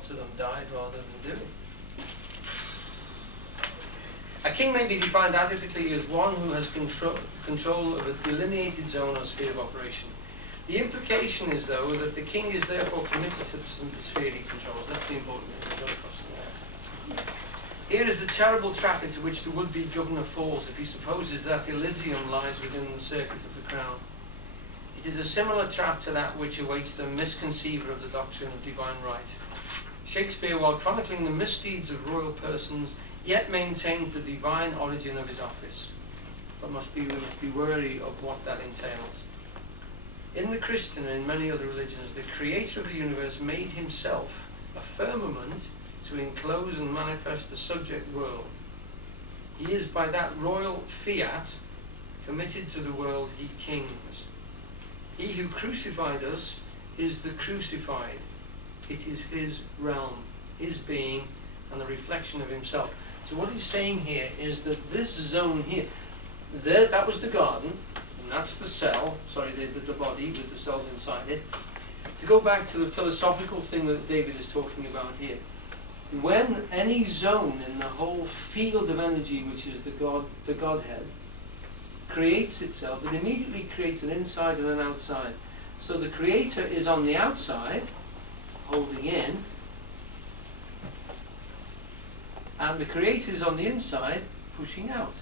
lot of them died rather than do it. A king may be defined adequately as one who has control of a delineated zone or sphere of operation. The implication is, though, that the king is therefore committed to the sphere he controls. That's the important thing. Here is the terrible trap into which the would-be governor falls if he supposes that Elysium lies within the circuit of the crown. It is a similar trap to that which awaits the misconceiver of the doctrine of divine right. Shakespeare, while chronicling the misdeeds of royal persons, yet maintains the divine origin of his office, but we must be wary of what that entails. In the Christian and in many other religions, the creator of the universe made himself a firmament to enclose and manifest the subject world. He is by that royal fiat committed to the world he kings. He who crucified us is the crucified. It is his realm, his being, and the reflection of himself. So what he's saying here is that this zone here, that was the garden, and that's the cell, the body with the cells inside it. To go back to the philosophical thing that David is talking about here, when any zone in the whole field of energy, which is the Godhead, creates itself, it immediately creates an inside and an outside. So the creator is on the outside, holding in, and the creator is on the inside, pushing out.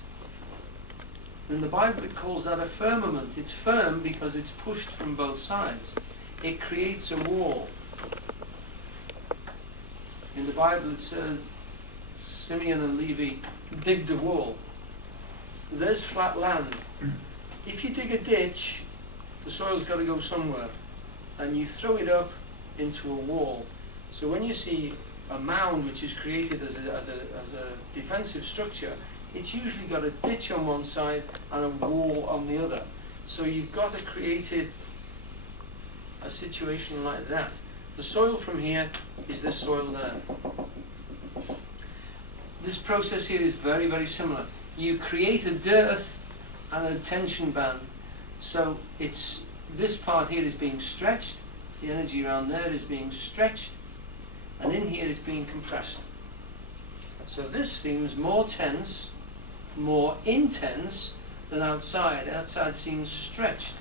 In the Bible it calls that a firmament. It's firm because it's pushed from both sides. It creates a wall. In the Bible it says Simeon and Levi digged a wall. There's flat land. If you dig a ditch, the soil's got to go somewhere, and you throw it up into a wall. So when you see a mound which is created as a defensive structure, it's usually got a ditch on one side and a wall on the other. So you've got to create a situation like that. The soil from here is this soil there. This process here is very, very similar. You create a dearth and a tension band. So it's this part here is being stretched, the energy around there is being stretched, and in here it's being compressed. So this seems more tense, more intense than outside. Outside seems stretched.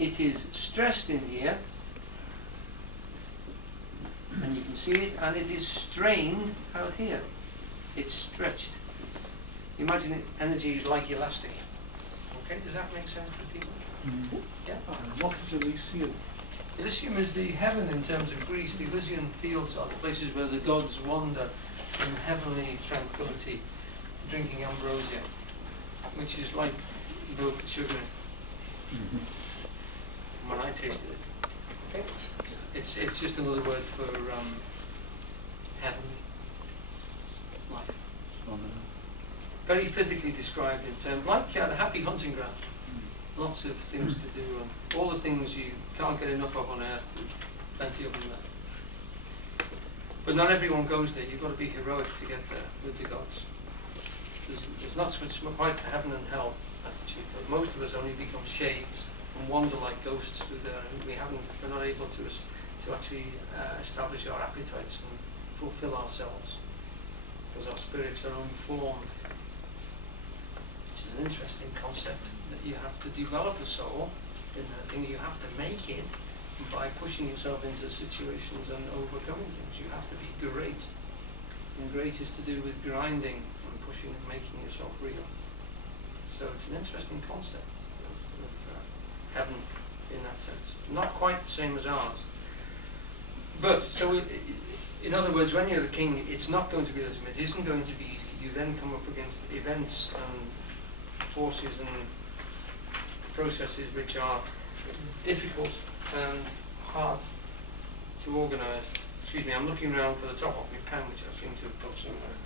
It is stressed in here, and you can see it, and it is strained out here. It's stretched. Imagine it, energy is like elastic. Okay, does that make sense to people? Mm-hmm. Yeah. What is Elysium? Elysium is the heaven in terms of Greece. The Elysian fields are the places where the gods wander in heavenly tranquility, drinking ambrosia, which is like milk and sugar. Mm-hmm. When I tasted it. Okay? It's just another word for heavenly life. Very physically described in terms, like the happy hunting ground. Lots of things to do, and all the things you can't get enough of on earth, plenty of them there. But not everyone goes there. You've got to be heroic to get there with the gods. There's not so much quite the heaven and hell attitude, but most of us only become shades and wander like ghosts through there, and we're not able to actually establish our appetites and fulfill ourselves, because our spirits are unformed, which is an interesting concept, that you have to develop a soul in the thing, you have to make it by pushing yourself into situations and overcoming things. You have to be great, and great is to do with grinding and pushing and making yourself real. So it's an interesting concept of heaven in that sense. Not quite the same as ours. But, so in other words, when you're the king, it's not going to be Elysium. It isn't going to be easy. You then come up against events and forces and processes which are difficult and hard to organise. Excuse me, I'm looking around for the top of my pen, which I seem to have put somewhere.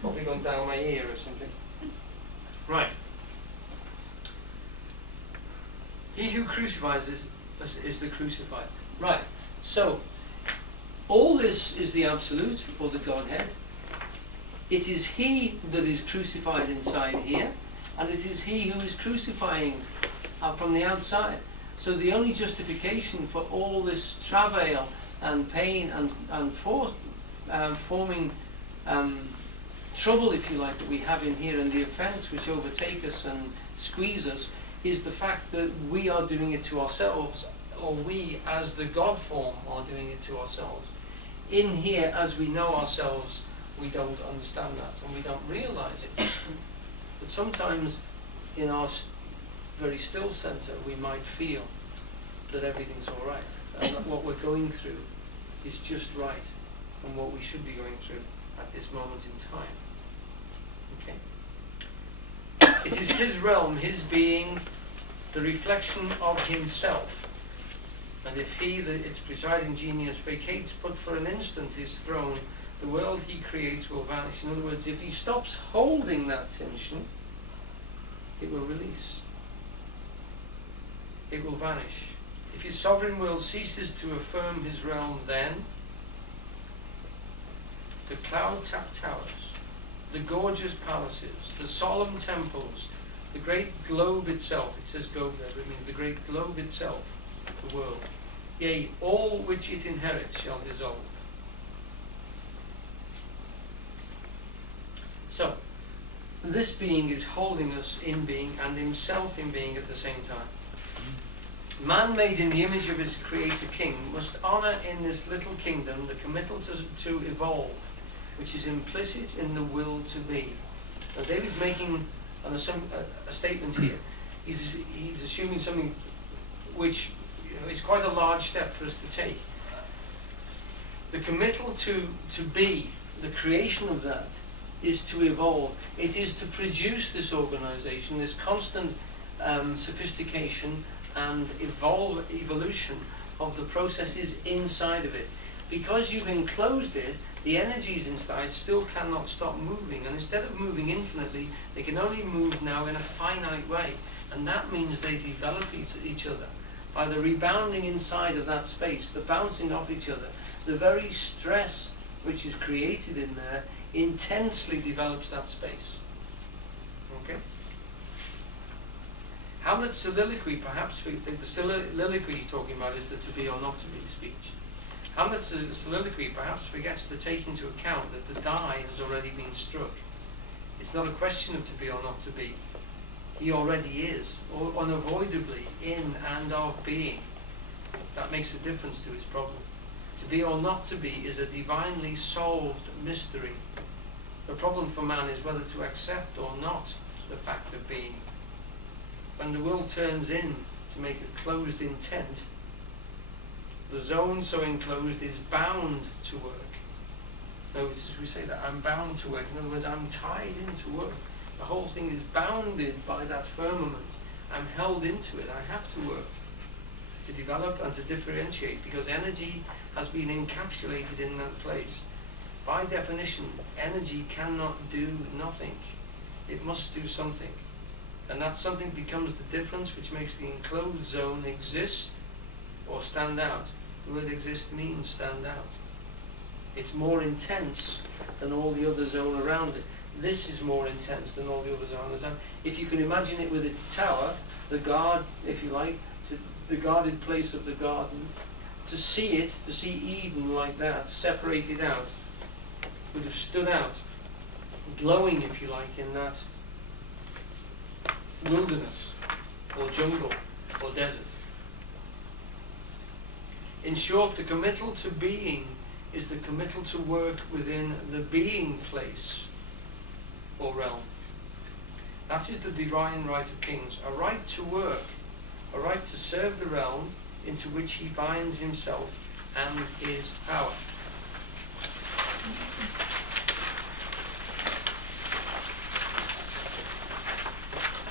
Probably gone down my ear or something. Right. He who crucifies is the crucified. Right. So, all this is the Absolute, or the Godhead. It is He that is crucified inside here, and it is He who is crucifying from the outside. So the only justification for all this travail and pain and forming trouble, if you like, that we have in here, and the offence which overtake us and squeeze us, is the fact that we are doing it to ourselves, or we as the God form are doing it to ourselves. In here, as we know ourselves, we don't understand that and we don't realise it. But sometimes in our very still centre we might feel that everything's all right and that what we're going through is just right and what we should be going through at this moment in time. Okay? It is his realm, his being, the reflection of himself. And if he, its presiding genius, vacates but for an instant his throne, the world he creates will vanish. In other words, if he stops holding that tension, it will release. It will vanish. If his sovereign will ceases to affirm his realm, then the cloud-tapped towers, the gorgeous palaces, the solemn temples, the great globe itself, it says globe there, but it means the great globe itself, the world, yea, all which it inherits shall dissolve. So, this being is holding us in being and himself in being at the same time. Man made in the image of his creator king must honour in this little kingdom the committal to evolve, which is implicit in the will to be. Now David's making a statement here. He's assuming something which is quite a large step for us to take. The committal to be, the creation of that, is to evolve. It is to produce this organisation, this constant sophistication and evolution of the processes inside of it. Because you've enclosed it, the energies inside still cannot stop moving, and instead of moving infinitely, they can only move now in a finite way, and that means they develop each other. By the rebounding inside of that space, the bouncing off each other, the very stress which is created in there intensely develops that space. Okay? Hamlet's soliloquy, perhaps, the soliloquy he's talking about is the to be or not to be speech. Hamlet's soliloquy perhaps forgets to take into account that the die has already been struck. It's not a question of to be or not to be. He already is, or unavoidably in and of being. That makes a difference to his problem. To be or not to be is a divinely solved mystery. The problem for man is whether to accept or not the fact of being. When the will turns in to make a closed intent, the zone so enclosed is bound to work. Notice we say that, I'm bound to work. In other words, I'm tied into work. The whole thing is bounded by that firmament. I'm held into it. I have to work to develop and to differentiate, because energy has been encapsulated in that place. By definition, energy cannot do nothing. It must do something. And that something becomes the difference which makes the enclosed zone exist or stand out. The word exist means stand out. It's more intense than all the other zone around it. This is more intense than all the other zones. If you can imagine it with its tower, the guard, if you like, the guarded place of the garden, to see it, to see Eden like that, separated out, would have stood out, glowing, if you like, in that wilderness, or jungle, or desert. In short, the committal to being is the committal to work within the being place, or realm. That is the divine right of kings, a right to work, a right to serve the realm into which he binds himself and his power.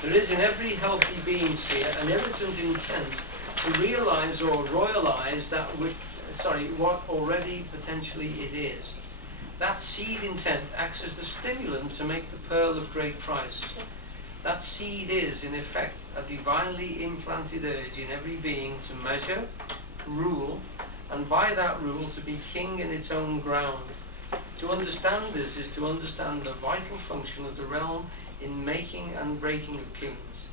There is in every healthy being sphere an irritant intent to realise or royalise that what already potentially it is. That seed intent acts as the stimulant to make the pearl of great price. That seed is, in effect, a divinely implanted urge in every being to measure, rule, and by that rule to be king in its own ground. To understand this is to understand the vital function of the realm in making and breaking of kings.